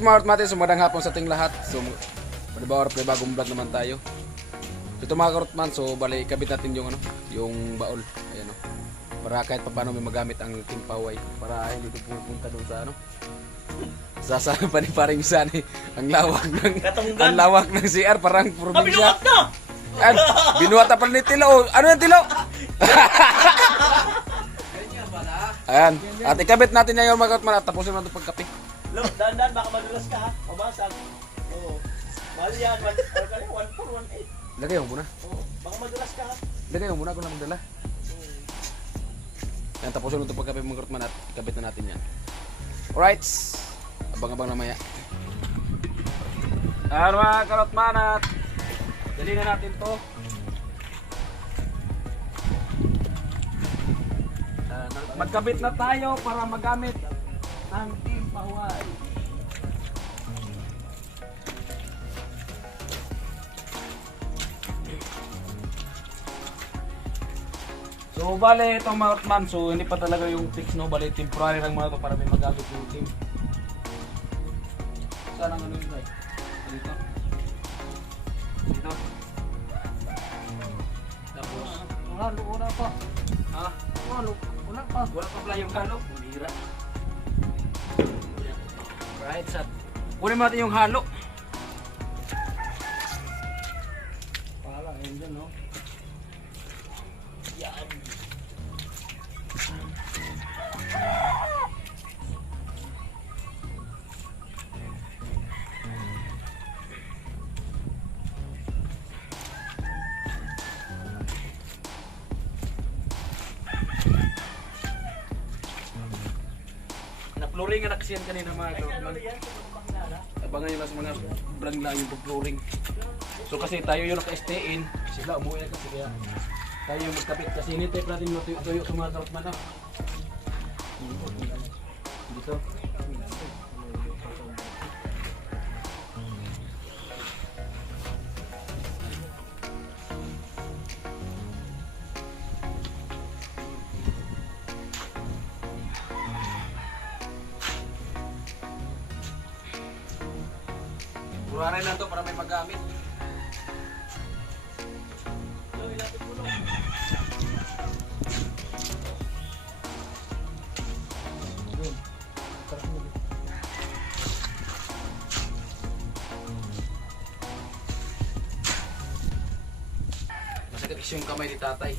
Alright mga karotmate, sumadang hapon sa ating lahat. So, bagong vlog naman tayo. So ito mga karotman, so bali kabit natin yung yung baol. Ayan o. Para kahit pa paano may magamit ang Team Paway. Para hindi ito pupunta doon sa sa paniparing sani. Ang lawak ng CR, parang probinsya. Binuhat na! Ayan, binuhat pa ni Tilo. Ano yung Tilo? Ayan, at ikabit natin ngayon mga karotman at tapusin natin pagkape. Dandan, baka madulas ka ha. Mabasag. Oo. Mahal yan. 1.4, 1.8. Lagay mo muna. Oo. Baka madulas ka ha. Lagay mo muna kung na magdala. Yan, tapusin natin pagkape mga karotman at ikabit na natin yan. Alright. Abang-abang na maya. Ayan mga karotman at dali na natin to. Magkabit na tayo para magamit ng Team Paway. So bale itong mga karotman, so hindi pa talaga yung fix, no, bale temporary lang mga to para may magamit yung team. Saan ang ano yun guys? Dito. Dito. Tapos halo una pa. Ha? Halo una pa. Wala pa pala yung halo. Bira. Right, sat. Kunin mo natin yung halo. Pala, ayun dyan, no? Yan. Flooring na kasi yan kanina mga karotman. Abangan nyo lang sa mga vlog na yung flooring. So kasi tayo yung naka-stay-in. Sila umuwi na kasi kaya tayo yung magkapit. Kasi hinitip natin matuyo sa mga karotman na. Dito. Puraray lang to para may magamit. Masakit kasi yung kamay ni tatay.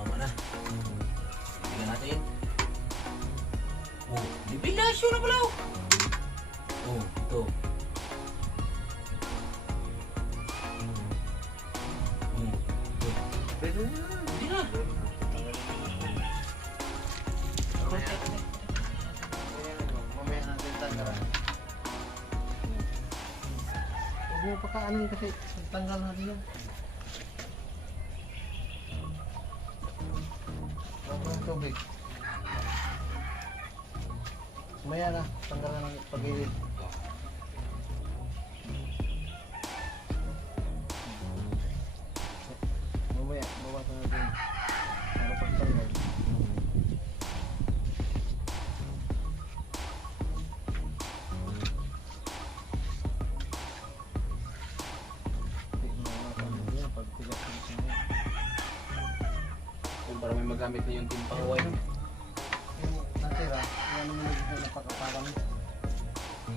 Mama na. Bigyan natin. Oh, bibilasyo na pala. Oh, ito. Pwede na. Hindi na. Mamaya natin tanggalan. Huwag mo pakaanin kasi tanggal natin yan. Huwag mo tubig. Mamaya na, tanggalan ng pag-iwid. Mamaya, bawasan natin. Para pagtanggal. Para may magamit na yung Team Paway. Yung natira, yan naman yung napakaparang.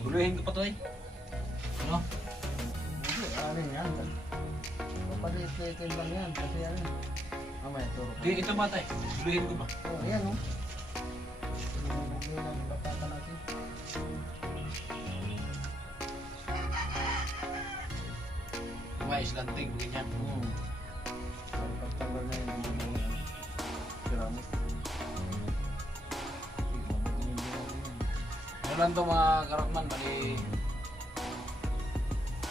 Guluhin ko pa to eh. Ano? Hindi, alin yan. Papalitin lang yan. Kasi yan. Mamaya, turo ko. Ito ba tayo? Guluhin ko ba? Oo, yan o. Guluhin lang yung papata natin. Mais lanting, ganyan. Pagtanggal na yun. lang to mga karakman, bali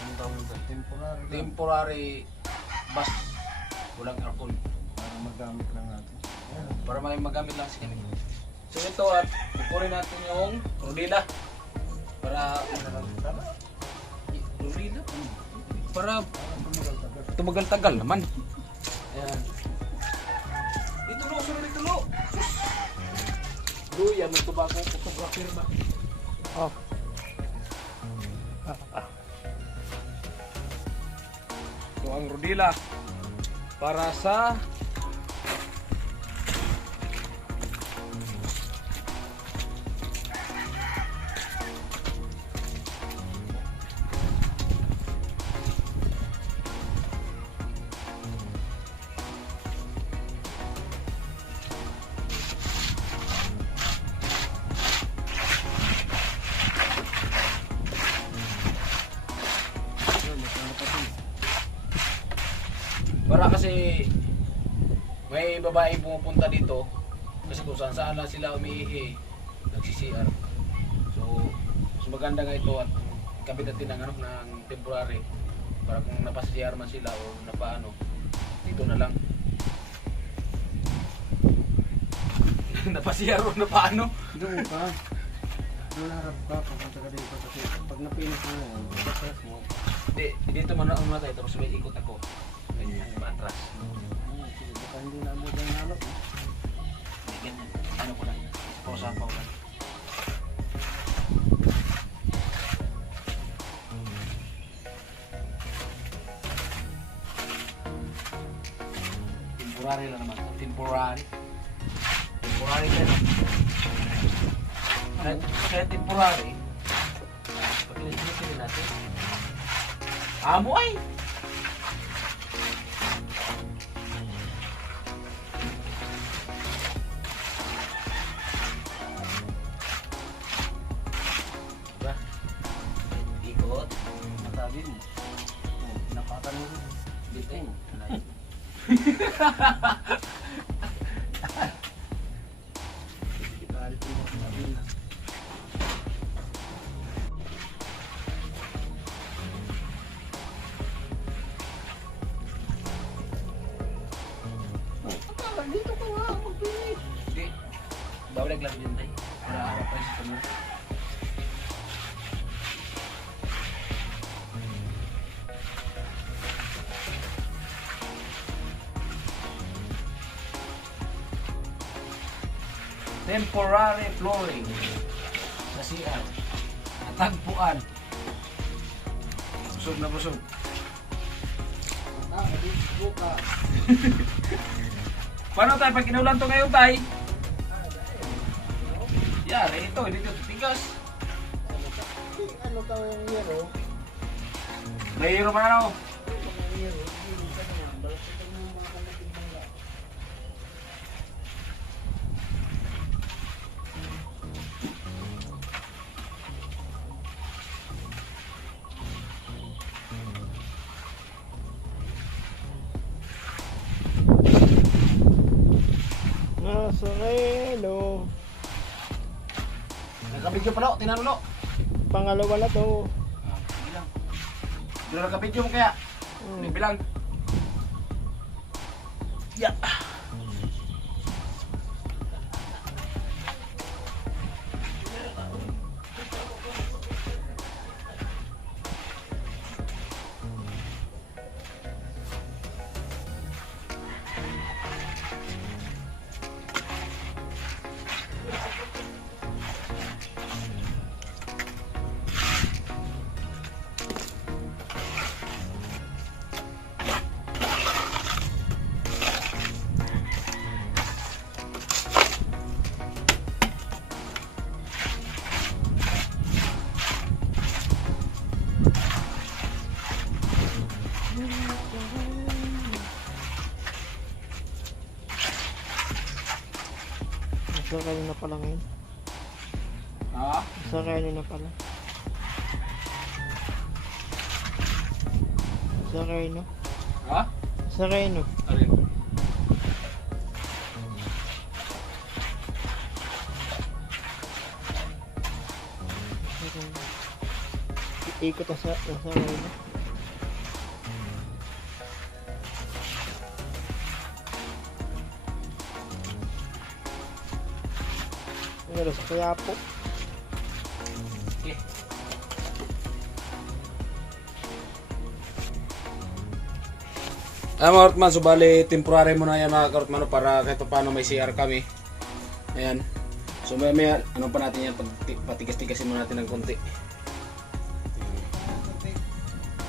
Ang tawag nito, temporary lang. temporary bus. Walang aircon. Para magamit lang natin. Ayan. Para may magamit lang si kanina. So ito at kukunin natin yung rodila. Para rodila? Para tumagal-tagal naman. Ayan. Dito lo, sunod dito lo. Luya, magtuba ko photographer ba? Oh. So ang rodila para sa para kasi may babae pumupunta dito kasi kung saan saan lang sila umiihi nagsi-CR. So mas maganda nga ito at kabit natin ng ano ng temporary para kung napa-CR man sila o napaano dito na lang. Napa-CR o napaano? Doon ka. Doon harap ka, papunta ka dito kasi pag napinis mo yan, patras mo. Hindi, dito man na tayo tapos may ikot ako. Ganyan, maatras. Sige, baka hindi na mo dyan halap. Ganyan, ano ko lang, pausapaw lang. Temporary lang naman. Temporary. Temporary lang. Kaya temporary. Pagkilitin natin. Amo ay! Diba? Ikot. Matabi mo. Oh, napatan mo. Biting. Ipalit mo. Matabi na. Dito ka nga, magpilit. Hindi. Bawal naglabi din tayo. Para harap tayo sa kamera. Temporary flooring sa CR. Natagpuan. Busog na busog. Ah, dito ka. Paano tayo pag inulan to ngayon tayo? Yari, ito, hindi ito tigas. Ano ka yung yero? May hero pa na ako. Yung yero, hindi ka naman. Balas ito mo mga kanating bangla. Nasa relo. Nagkabidyo pala, tinanulo. Pangalawa na to. Bilang. Hindi na nagkabidyo mo kaya. Hindi bilang. Yeah. Nasa relo na pala ngayon. Ha? Nasa relo na pala. Nasa relo. Ha? Nasa relo. Arin. Ikot na sa ngayon. Ano sa kaya po? Okay. Mga Kartman, so bali temporary muna yan mga Kartman para kahit paano may CR kami. Ayan. So may ano pa natin yan, patigas-tigasin muna natin ng konti.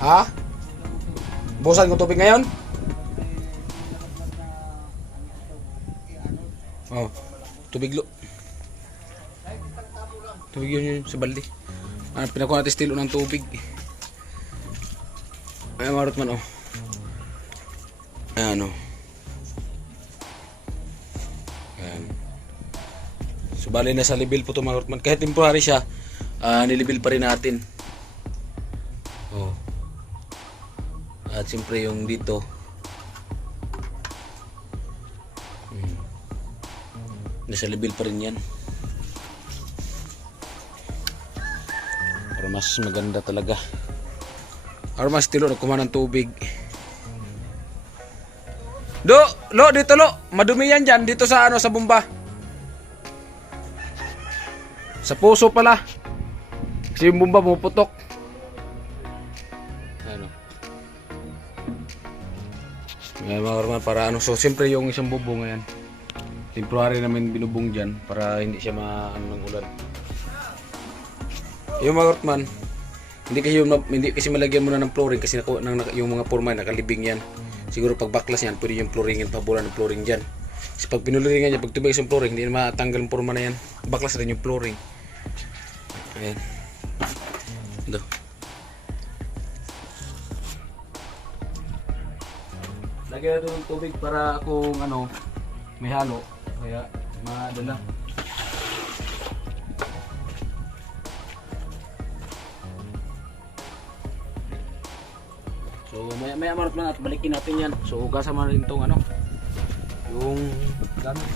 Ha? Busan ko tubig ngayon? Oh, tubig lo. Tubig yun sa balde. Pinakuha natin stilo ng tubig. Ayan mga Kartman, oh. Ayan o. Ayan. So bali na sa level po ito mga Kartman. Kahit temporary siya, nilibil pa rin natin. Oh. At siyempre yung dito. Nasa level pa rin yan. Para mas maganda talaga. Para mas tilo na kumain ng tubig. Lo, dito lo. Madumi yan dyan. Dito sa ano, sa bomba. Sa puso pala. Kasi yung bomba pumuputok. Ano. Ngayon mga Kartman, para ano. So, siyempre yung isang bubong ngayon. Temporary namin binubong dyan. Para hindi siya ano ng ulan. Yung mga Kartman, hindi kasi malagyan muna ng flooring. Kasi yung mga forma nakalibing yan. Siguro pag baklas yan, pwede yung flooringin, pabulan ng flooring dyan. Kasi pag pinuliringan niya, pag tubig yung flooring, hindi na matanggal yung forma na yan. Baklas rin yung flooring. Ayan. Ito. Lagyan natin ng tubig para kung ano, may halo. Kaya madala. So maya mga Kartman at balikin natin yan. So hugasan mo rin itong ano, yung gamit.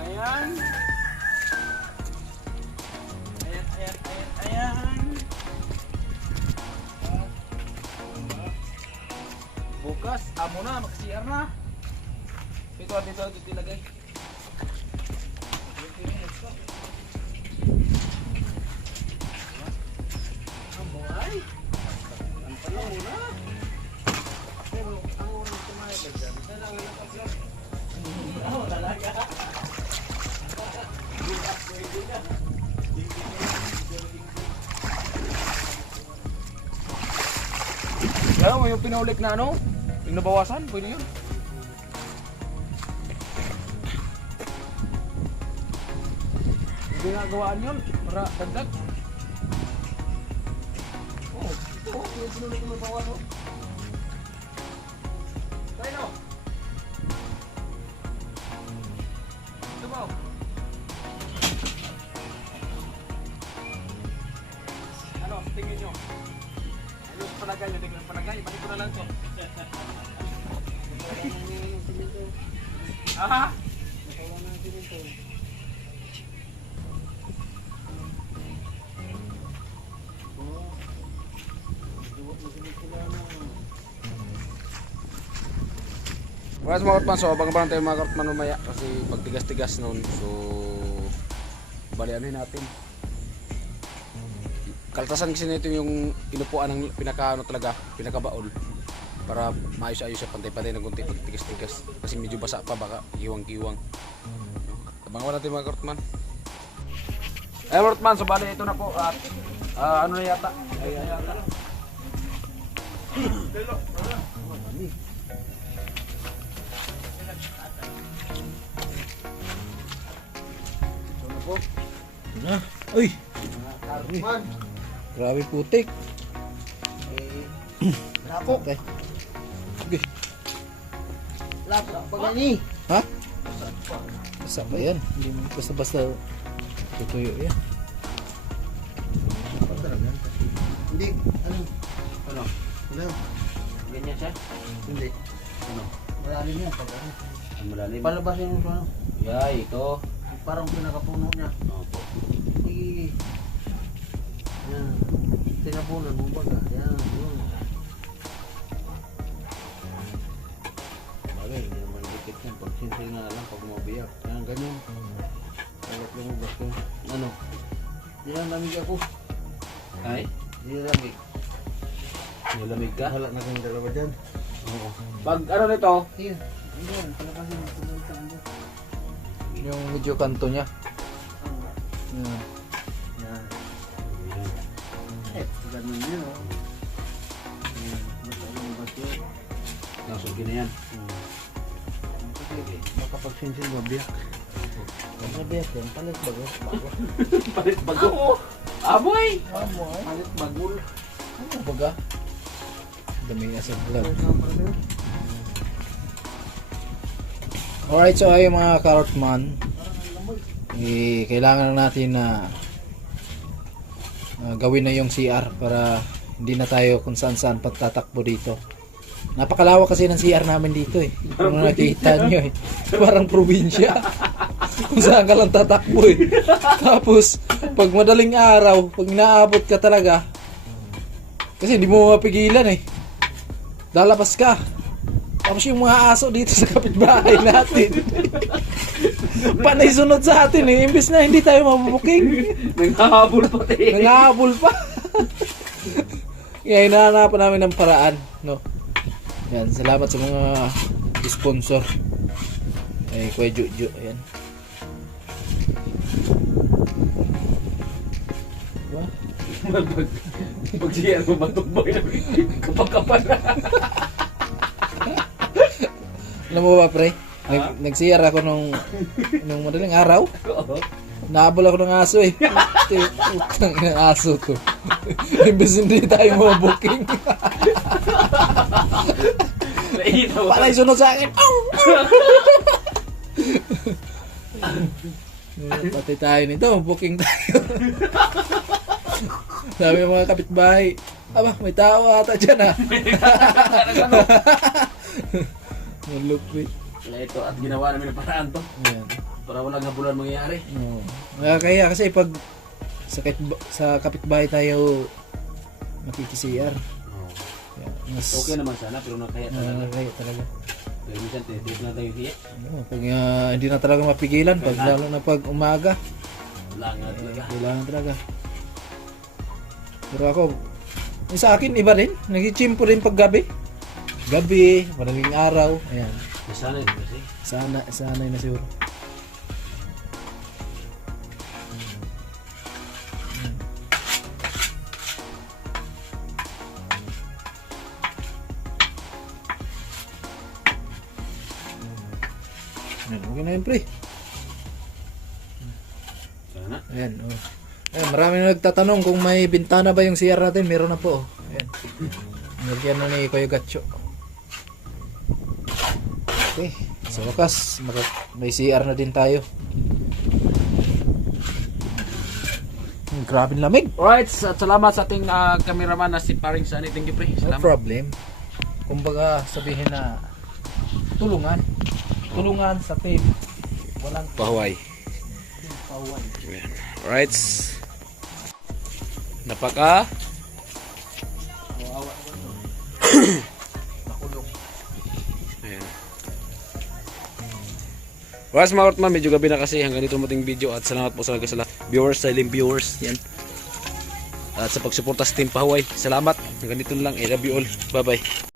Ayan. Bukas, amo na, mag-CR na. Dito ilagay. Amo ay. Ang pala muna. Pero ang oras kumain ba dyan? Kailangan lang pag-vlog. Oo, talaga. Kaya mo yung pinaulik na ano, yung nabawasan, pwede yun. Hindi nga gawaan yun, para dagdag. Oo, yung pinulik na nabawasan. Kaya no? Ito ba? Ano sa palagay? Hindi ko ng palagay. Balik ko na lang to. Aha! Wala sa mga kartman, so abang-abang tayo mga kartman mamaya kasi pag tigas-tigas noon, so balianin natin. Kaltasan kasi nito yung inupuan ng pinakaano talaga, pinakabaol para maayos-ayos siya, pantay-pantay ng kunti pag tigas-tigas kasi medyo basa pa, baka iwang-iwang. Abang-abang natin mga kartman. Eh kartman, so bali ito na po at ano na yata? Ay yata. Na. Uy. Man, Grabe putik. lapok. Okay. Sige. Lapok pa gani. Ha? Basta ba yan? Hindi mo basta-basta tutuyo yan. Hindi, ano? Ano? Ano? Ganyan siya? Hindi. Ano? Malalim yan pag ano. Ang malalim. Palabasin mo ito ano. Yay, ito. Parang pinakapuno niya. Opo. Sige. Yan. Tinapunan mo baga. Yan. Yun. Bagay, hindi naman dikit yan. Pag sinsil nga lang, pag mabiyak. Yan, ganyan. Kalat lumabas ko. Ano? Nilalamig ako. Ay? Nilalamig. Nilamig ka? Wala na kang dalawa dyan. Oo. Pag ano nito? Here. Ayun, palabasin mo. Pumunta mo. Yung medyo kanto niya. Yan. Yan. Eh, ganun yun, oh. Yan. Basta lumabas yun. Nasugi na yan. Kasi makapagsinsin mabiyak. Mabiyak yan, palit bago. Palit bago. Aboy! Palit bagul. Ano baga? Dami nga sa vlog. Alright, so ayun mga karotman, kailangan natin na gawin na yung CR para hindi na tayo kung saan saan pagtatakbo dito. Napakalawak kasi ng CR namin dito eh. Kung nakita nyo eh. Parang probinsya. Kung saan ka lang tatakbo eh. Tapos, pag madaling araw, pag inaabot ka talaga, kasi hindi mo mapigilan eh. Lalabas ka. Tapos yung mga aso dito sa kapitbahay natin. Panay sunod sa atin eh. Imbis na hindi tayo mabubuking. Nanghahabol pati. Nangahabol pa. Kaya hinahanapan namin ng paraan. No? Yan, salamat sa mga sponsor. Ay, Kuya Juju. Ayan. Diba? Pag-siyan mo matugboy na kapag-kapag na. Alam mo ba, pre? Nag-CR ako nung madaling araw. Nahabol ako ng aso eh. Utang ng aso to. Imbes hindi tayo mabuking. Palay sunod sa akin. Pati tayo nito, booking tayo. Sabi ng mga kapitbahay, aba, may tao ata dyan ah. Malupit. Ito at ginawa namin ng paraan to. Ayan. Para walang habulan mangyayari. Oo. Kaya kasi pag sa kapitbahay tayo makikisiyar. Kaya mas Okay naman sana pero nakaya talaga. kaya talaga. Kaya minsan tinitis na tayo hiya. Pag hindi na talaga mapigilan, pag lalo na pag umaga, Wala nga talaga. kailangan talaga. Pero ako, yung sa akin iba rin, nag-chimpo rin pag gabi. Gabi, madaling araw, ayan. Nasanay din kasi. Sanay na siguro. Ayan, okay na yun, pre. Sana. Ayan, oh. Ayan, marami na nagtatanong kung may bintana ba yung CR natin. Meron na po. Oh. Ayan. Nilagyan na ni Kuya Gatcho. Okay. Sa wakas, may CR na din tayo. grabe lamig. Alright, at salamat sa ating cameraman na si Paring Sunny. Thank you, pre. No Salamat. problem. Kumbaga sabihin na tulungan. Tulungan sa team. Walang Pahuway. pauwan. Alright. Napaka Nakulong. Ayan. Alright mga Kortman, medyo gabi na kasi hanggang dito mating video at salamat po sa viewers, silent viewers. Yan. At sa pagsuporta sa Team Pahuway. Salamat. Hanggang dito na lang. I love you all. Bye bye.